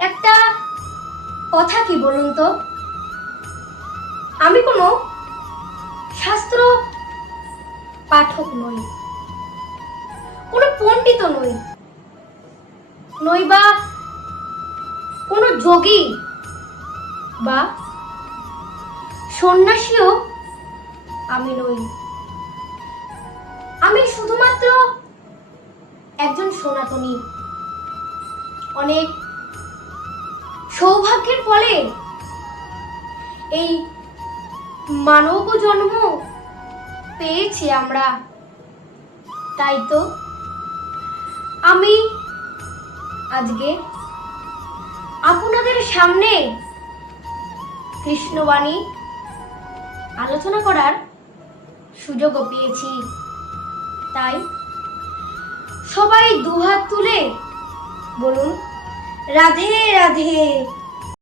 একটা কথা কি বলুন তো, আমি কোনো শাস্ত্র পাঠক নই, কোনো পণ্ডিত নই, নই বা কোনো যোগী বা সন্ন্যাসীও আমি নই। আমি শুধুমাত্র একজন সনাতনী। অনেক সৌভাগ্যের ফলে এই মানব জন্ম পেয়েছি আমরা, তাই তো আমি আজকে আপনাদের সামনে কৃষ্ণবাণী আলোচনা করার সুযোগও পেয়েছি। তাই সবাই দুহাত তুলে বলুন রাধে রাধে।